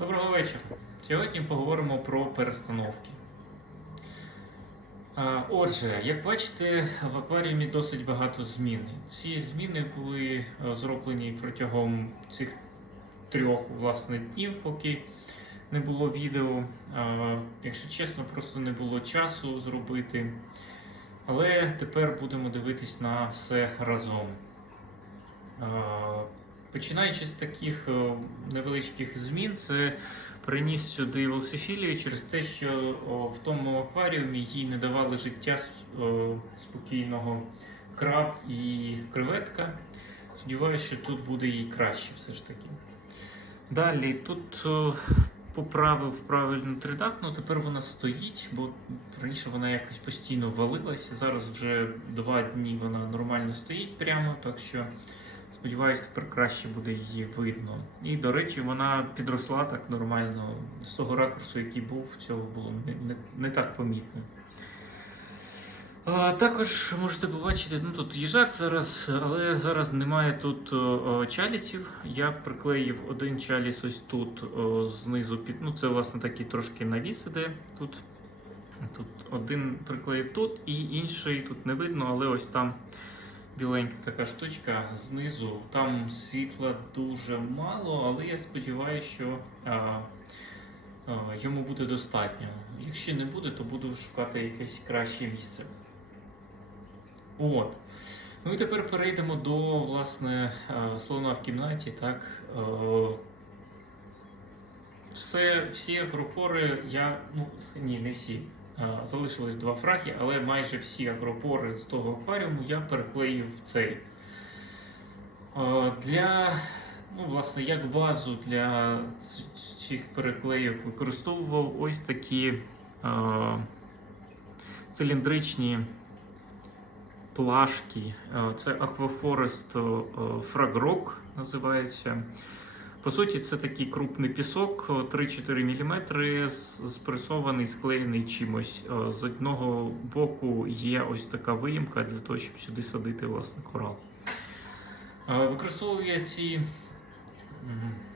Доброго вечора. Сьогодні поговоримо про перестановки. Отже, як бачите, в акваріумі досить багато змін. Ці зміни були е, зроблені протягом цих трьох власне днів, поки не було відео. Якщо чесно, просто не було часу зробити. Але тепер будемо дивитись на все разом. Починаючи з таких е, невеличких змін, це приніс сюди велсифілію через те, що в тому акваріумі їй не давали життя спокійного краб і креветка. Сподіваюся, що тут буде їй краще все ж таки. Далі тут поправив правильно тридак, ну тепер вона стоїть, бо раніше вона якось постійно валилася. Зараз вже два дні вона нормально стоїть прямо, так що. Сподіваюсь, тепер краще буде її видно. І, до речі, вона підросла так нормально. З того ракурсу, який був, цього було не, не, не так помітно. А, також можете побачити, ну тут їжак зараз, але зараз немає тут о, чалісів. Я приклеїв один чаліс ось тут о, знизу під. Ну, це власне такий трошки навіс іде тут. Тут один приклеїв тут і інший тут не видно, але ось там біленька така штучка знизу. Там світла дуже мало, але я сподіваюся, що а, а, йому буде достатньо. Якщо не буде, то буду шукати якесь краще місце. От. Ну і тепер перейдемо до власне слона в кімнаті. Так. Все, всі агропори я. Ну, ні, не всі. Залишилось два фраги, але майже всі агропори з того акваріуму я переклеїв в цей. Для, ну, власне, як базу для цих переклеїв використовував ось такі циліндричні плашки. Це Aquaforest Frag Rock називається. По суті, це такий крупний пісок, 3-4 мм, спресований, склеєний чимось. З одного боку є ось така виїмка для того, щоб сюди садити власне корал. Використовую я ці,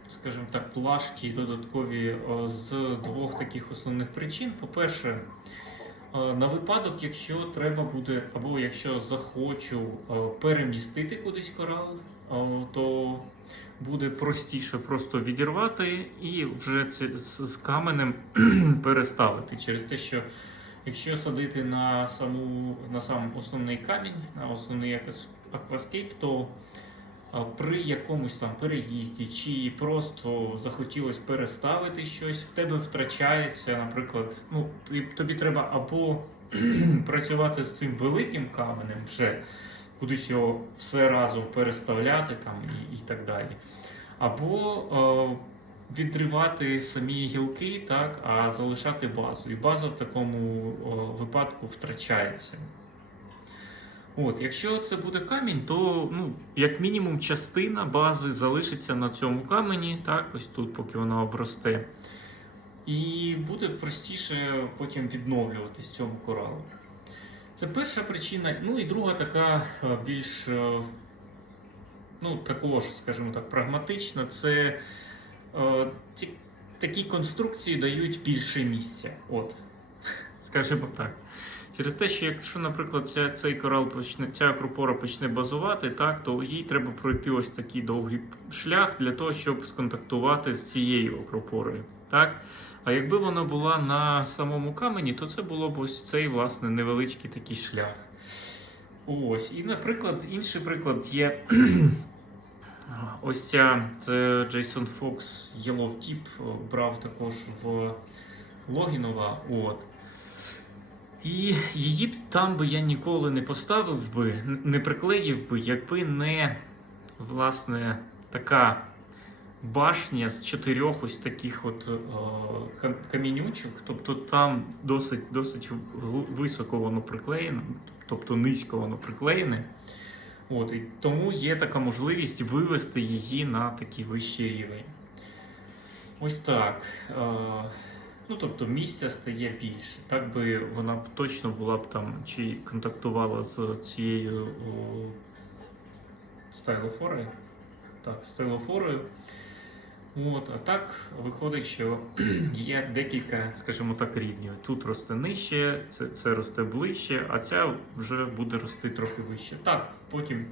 скажімо так, плашки додаткові з двох таких основних причин. По-перше, на випадок, якщо треба буде, або якщо захочу перемістити кудись корал, то буде простіше просто відірвати і вже з каменем переставити. Через те, що якщо садити на саму на сам основний камінь, на основний акваскейп, то при якомусь там переїзді чи просто захотілося переставити щось, в тебе втрачається, наприклад, ну тобі треба або працювати з цим великим каменем вже кудись його все разом переставляти там і, і так далі. Або е, відривати самі гілки, так, а залишати базу. І база в такому е, випадку втрачається. От, якщо це буде камінь, то ну, як мінімум частина бази залишиться на цьому камені, так, ось тут, поки вона обросте. І буде простіше потім відновлюватись цьому коралу. Це перша причина. Ну і друга така е, більш, е, ну також, скажімо так, прагматична. Це е, такі конструкції дають більше місця. От, скажімо так. Через те, що якщо, наприклад, ця, цей корал почне, ця акропора почне базувати, так, то їй треба пройти ось такий довгий шлях для того, щоб сконтактувати з цією акропорою. Так? А якби вона була на самому камені, то це було б ось цей власне невеличкий такий шлях. Ось. І, наприклад, інший приклад є. Ось ця це Jason Fox Yellow Tip брав також в Логінова. От. І її б там би я ніколи не поставив би, не приклеїв би, якби не власне така башня з чотирьох ось таких от е, камінючок. Тобто там досить, досить високо воно приклеєно, тобто низько воно приклеєне. От, і тому є така можливість вивести її на такий вищий рівень. Ось так. Е, Ну, тобто місця стає більше. Так би вона б точно була б там чи контактувала з цією стайлофорою. Так, стайлофорою. От, а так виходить, що є декілька, скажімо так, рівнів. Тут росте нижче, це, це росте ближче, а ця вже буде рости трохи вище. Так, потім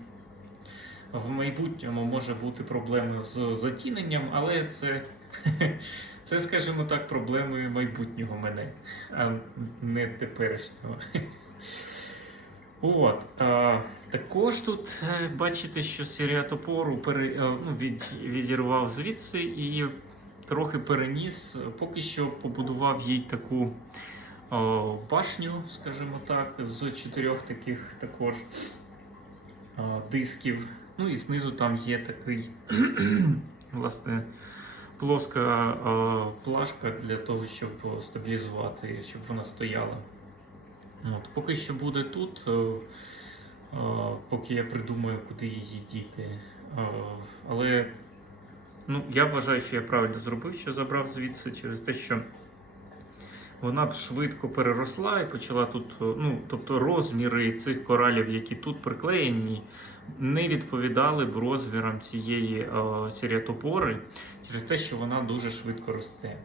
в майбутньому може бути проблема з затіненням, але це, це скажімо так, проблеми майбутнього мене, а не теперішнього. От, а, також тут е, бачите, що сіріатопору пере, е, ну, від, відірвав звідси і трохи переніс. Поки що побудував їй таку о, башню, скажімо так, з чотирьох таких також о, дисків. Ну і знизу там є такий, власне, плоска о, плашка для того, щоб стабілізувати, щоб вона стояла. От, поки що буде тут, е, е, поки я придумаю, куди її діти. Е, але ну, я вважаю, що я правильно зробив, що забрав звідси через те, що вона б швидко переросла і почала тут. Ну, тобто розміри цих коралів, які тут приклеєні, не відповідали б розмірам цієї сіріатопори через те, що вона дуже швидко росте.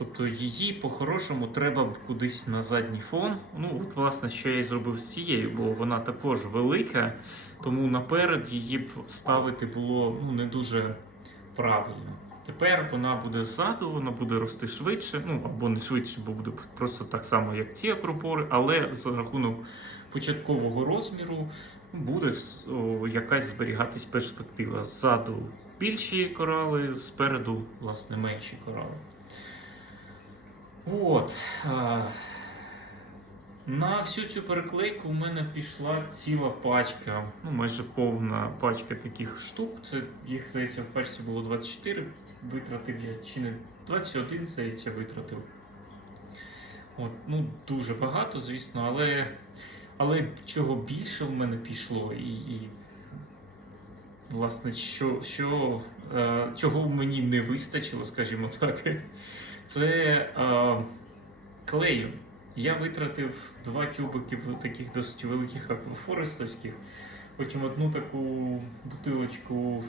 Тобто її по-хорошому треба кудись на задній фон. Ну, от, власне, що я і зробив з цією, бо вона також велика, тому наперед її б ставити було ну, не дуже правильно. Тепер вона буде ззаду, вона буде рости швидше, ну або не швидше, бо буде просто так само, як ці акропори, але за рахунок початкового розміру буде о, якась зберігатись перспектива. Ззаду більші корали, спереду, власне, менші корали. От. На всю цю переклейку у мене пішла ціла пачка, ну майже повна пачка таких штук. Це їх, здається, в пачці було 24, витратив я чи не 21, здається, витратив. От, ну, дуже багато, звісно, але, але чого більше в мене пішло, і, і власне, що, що, е, чого мені не вистачило, скажімо так, це е, клею. Я витратив два тюбики таких досить великих аквафорестовських, потім одну таку бутилочку,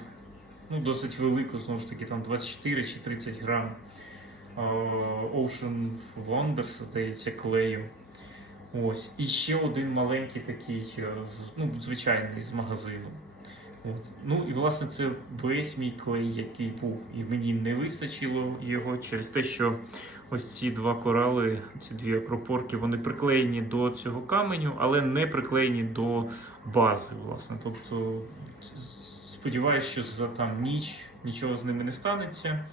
ну досить велику, знову ж таки, там 24 чи 30 грам е, Ocean Wonders, здається, клею. Ось. І ще один маленький такий, е, ну, звичайний з магазину. От. Ну і власне це весь мій клей, який був. І мені не вистачило його через те, що ось ці два корали, ці дві акропорки, вони приклеєні до цього каменю, але не приклеєні до бази. Власне. Тобто сподіваюся, що за там ніч нічого з ними не станеться.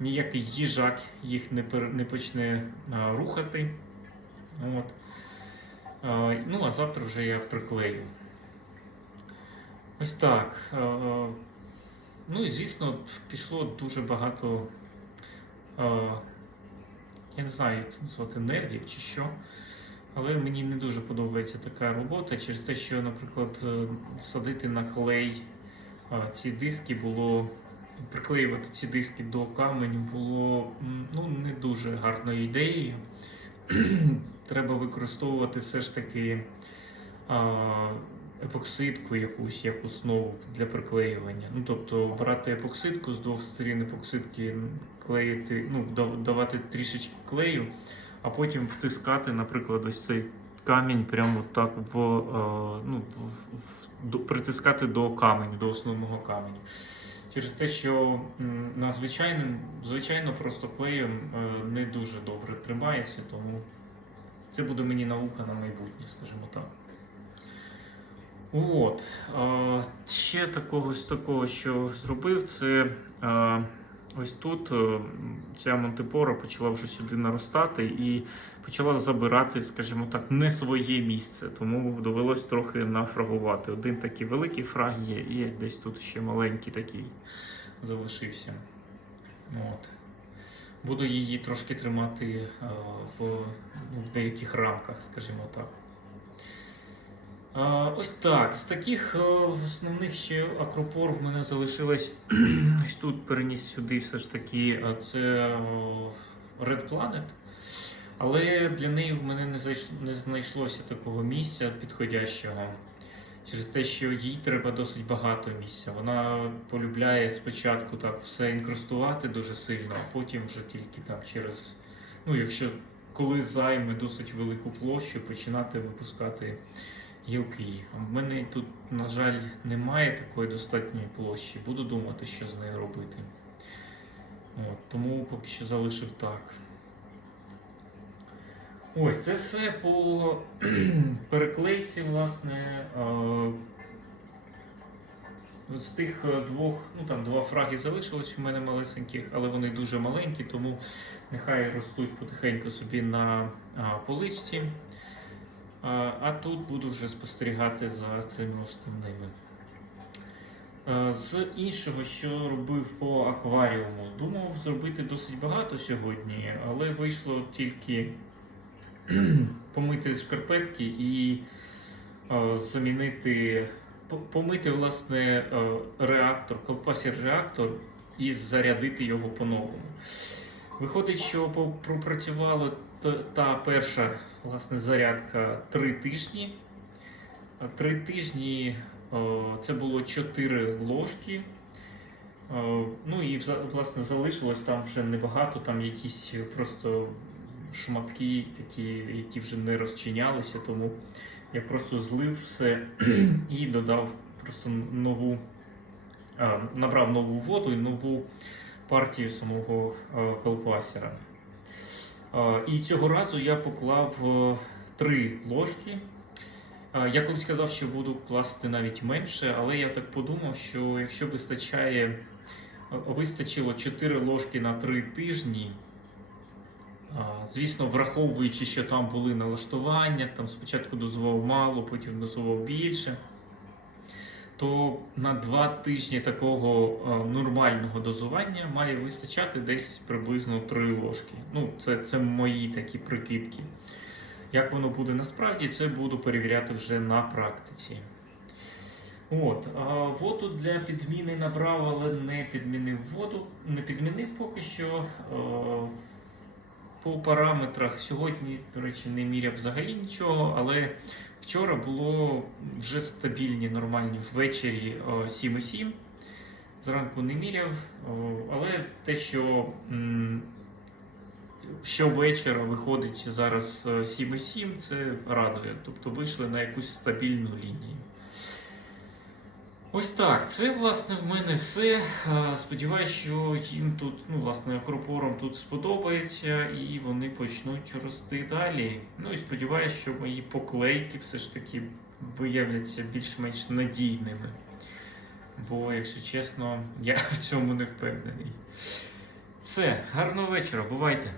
Ніякий їжак їх не, пер... не почне а, рухати. От. А, ну, а завтра вже я приклею. Ось так. Е, е, Ну і звісно, пішло дуже багато. е, Я не знаю, як це назвати нервів чи що. Але мені не дуже подобається така робота через те, що, наприклад, садити на клей ці диски було. Приклеювати ці диски до каменю було ну, не дуже гарною ідеєю. Треба використовувати все ж таки епоксидку якусь як основу для приклеювання. Ну, тобто брати епоксидку з двох сторін епоксидки, клеїти, ну, давати трішечки клею, а потім втискати, наприклад, ось цей камінь прямо так в, е, ну, в, в, до, притискати до каменю, до основного каменю. Через те, що на звичайним, звичайно, просто клеєм е, не дуже добре тримається, тому це буде мені наука на майбутнє, скажімо так. От. Ще такого такого, що зробив, це ось тут е, ця монтепора почала вже сюди наростати і почала забирати, скажімо так, не своє місце. Тому довелось трохи нафрагувати. Один такий великий фраг є, і десь тут ще маленький такий залишився. От. Буду її трошки тримати в, ну, в деяких рамках, скажімо так. Ось так. З таких е, основних ще акропор в мене залишилось ось тут переніс сюди все ж таки. Це е, Red Planet. Але для неї в мене не знайшлося такого місця підходящого. через те, що їй треба досить багато місця. Вона полюбляє спочатку так все інкрустувати дуже сильно, а потім вже тільки там через, ну якщо коли займе досить велику площу, починати випускати гілки. В мене тут, на жаль, немає такої достатньої площі. Буду думати, що з нею робити. От, тому поки що залишив так. Ось це все по переклейці, власне. З тих е, двох, ну там два фраги залишилось у мене малесеньких, але вони дуже маленькі, тому нехай ростуть потихеньку собі на поличці. А, тут буду вже спостерігати за цими основними. З іншого, що робив по акваріуму, думав зробити досить багато сьогодні, але вийшло тільки помити шкарпетки і замінити, помити власне реактор, колпасір реактор і зарядити його по-новому. Виходить, що пропрацювала та перша власне зарядка три тижні. Три тижні це було 4 ложки. Ну і власне залишилось там вже небагато, там якісь просто шматки, такі, які вже не розчинялися, тому я просто злив все і додав просто нову, набрав нову воду і нову партію самого е, колпасера. Е, І цього разу я поклав е, три ложки. Я колись сказав, що буду класти навіть менше, але я так подумав, що якщо вистачає, вистачило 4 ложки на 3 тижні, Звісно, враховуючи, що там були налаштування, там спочатку дозував мало, потім дозував більше, то на два тижні такого нормального дозування має вистачати десь приблизно 3 ложки. Ну, це, це мої такі прикидки. Як воно буде насправді, це буду перевіряти вже на практиці. От, воду для підміни набрав, але не підмінив воду. Не підмінив поки що. Е, по параметрах сьогодні, до речі, не міряв взагалі нічого, але вчора було вже стабільні, нормальні ввечері е, 7,7. Зранку не міряв, але те, що щовечора виходить зараз е, 7,7, це радує. Тобто вийшли на якусь стабільну лінію. Ось так, це власне в мене все. Е, Сподіваюсь, що їм тут, ну, власне, акропорам тут сподобається і вони почнуть рости далі. Ну і сподіваюся, що мої поклейки все ж таки виявляться більш-менш надійними. Бо, якщо чесно, я в цьому не впевнений. Все, гарного вечора, бувайте!